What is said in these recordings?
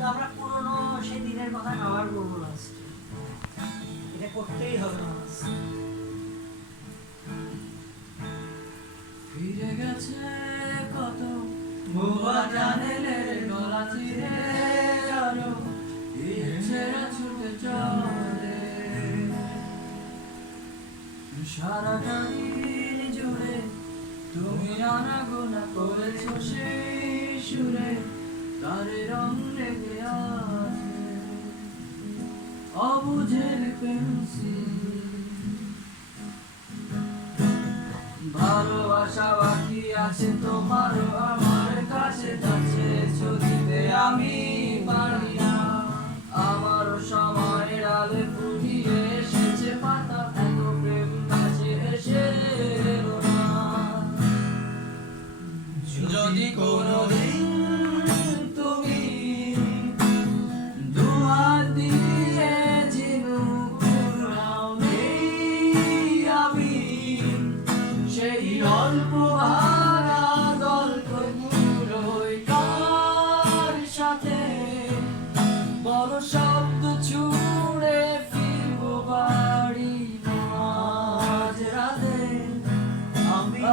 কিন্তু আমরা পুরনো সেই দিনের কথা আবার বলবো লাস্ট, এটা করতেই হবে নামাজ। ফিরে গেছে কত ভুয়া জানেলের গলা চিরে আরো ইচ্ছেরা ছুটে চলে সারাটা দিন জুড়ে তুমি আনাগোনা করেছো সেই সুরে তারে রং লেগে আছে অবুঝের পেন্সিল ভালোবাসা বাকি আছে তোমারও আমার কাছে যাচ্ছে ছুটিতে আমি পারি না আমারও সময়ের আলে ফুরিয়ে এসেছে পাতা এত প্রেম কাছে এসে এলো না যদি কোনোদিন তুমি দুহাত দিয়ে ঝিনুক কুড়াও নেই আমি সেই অল্প ভাড়া গল্পগুলোই কার সাথে বড় শব্দ ছুড়ে ফিরবো বাড়ি মাঝ রাতে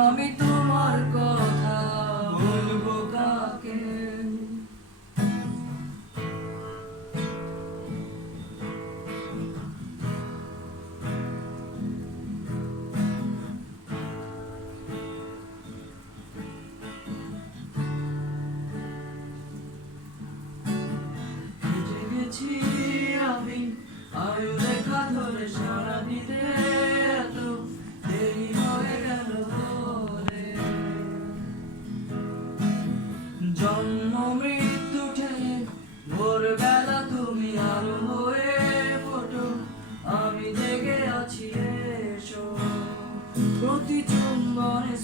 আমি তোমার কথা বলবো কাকে আমি আয়ু রেখা ধরে সারা দিতে এত দেরি হয়ে গেল রে জন্ম মৃত্যু ঠেলে ভোরবেলা তুমি আলো হয়ে ফোটো আমি জেগে আছি এসো প্রতি চুম্বনে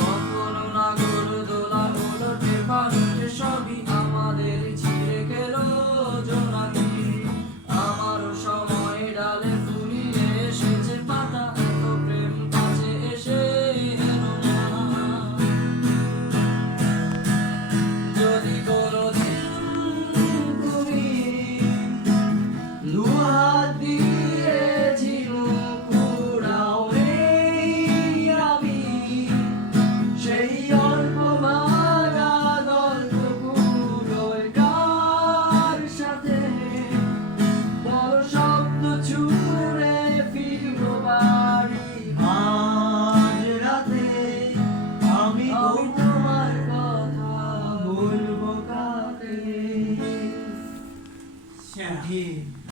কখনো না গরু দোলা ওলটে পালটে সবই আমাদের ছিঁড়ে গেল জোনাকি আমারও সময় ডালে ফুলিয়ে এসেছে পাতা এত প্রেম কাছে এসে এলো না যদি কোনোদিন তুমি দুহাত দিয়ে ঝিনুক কুড়াও নেই আমি সেই অল্প ভাড়া গল্পগুলোয় কার সাথে বড় শব্দ ছুড়ে ফিরবো বাড়ি মাঝ রাতে আমি তোমার কথা বলবো কাকে